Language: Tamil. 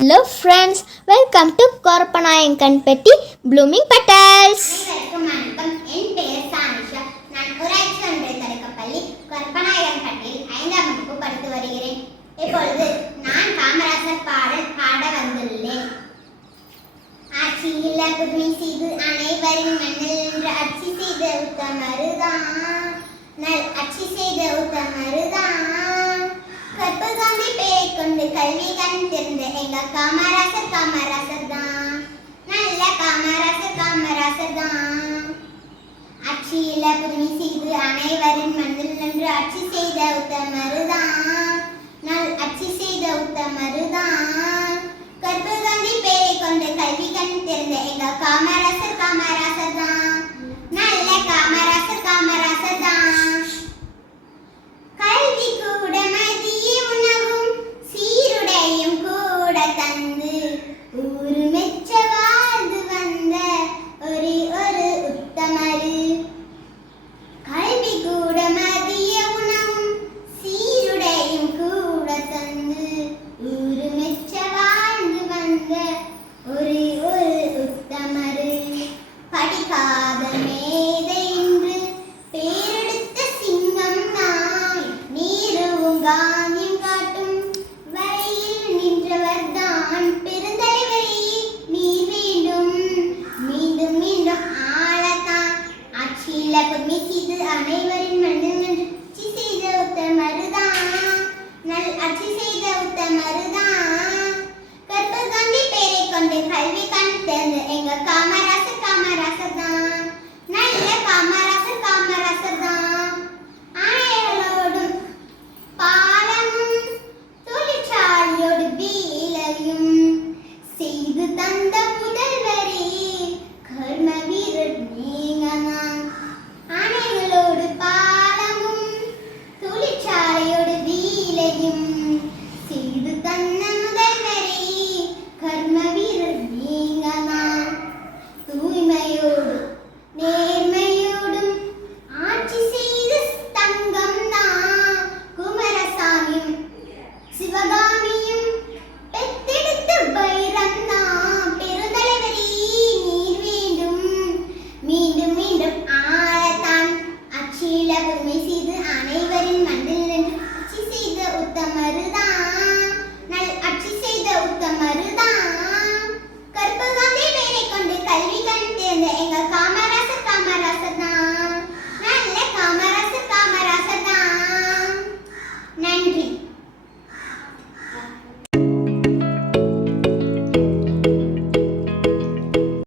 Hello friends, welcome to Korpanayankan Petti Blooming Petals. வணக்கம். என் பெயர் சானிஷா. நான் ஊராட்சி ஒன்றிய தொடக்கப்பள்ளி கொர்பனாயன்பட்டியில் 5ஆம் வகுப்பு படித்து வருகிறேன். இப்பொழுது நான் காமராசர் பாடல் பாட வந்துள்ளேன். ஆட்சியில புதுமை செய்து அனைவரின் மண்ணில் நின்று ஆட்சி செய்த உத்தமருதான், நல் ஆட்சி செய்த உத்தமருதான். கற்பகாந்தி பெயரை கொண்டு கல்வி கண் திறந்த எங்க காமராசர் தான், நல்ல காமராசர் தான். ஆட்சியில புதுமை செய்து அனைவரின் மண்ணில் நின்று ஆட்சி செய்த உத்தமருதான், நல் ஆட்சி செய்த உத்தமருதான். கற்பகாந்தி பெயரை கொண்டு கல்வி கண் திறந்த எங்க காமராசர் தான், நல்ல காமராசர் தான். கல்வி கூட மதிய உணவும் சீருடையும் கூட தந்து ஊரு மெச்ச வாழ்ந்து வந்த ஒரு உத்தமரு. கல்வி கூட மதிய உணவும் சீருடையும் கூட தந்து ஊரு மெச்ச வாழ்ந்து வந்த ஒரு உத்தமரு. படிக்காத மேதை என்று பேரெடுத்த சிங்கம் நாய், நீருவும் காந்தியும் காட்டும் வழியில் நின்றவர் தான் பெருந்தலைவரை நீர் மீண்டும் மீண்டும் ஆளத்தான். ஆட்சியில பொறுமை செய்து அனைவரின் மண்ணில் நின்று ஆட்சி செய்த உத்தமருதான், நல் ஆட்சி செய்த உத்தமருதான். கற்பகாந்தி பெயரை கொண்டு கல்வி கண் திறந்த எங்க காம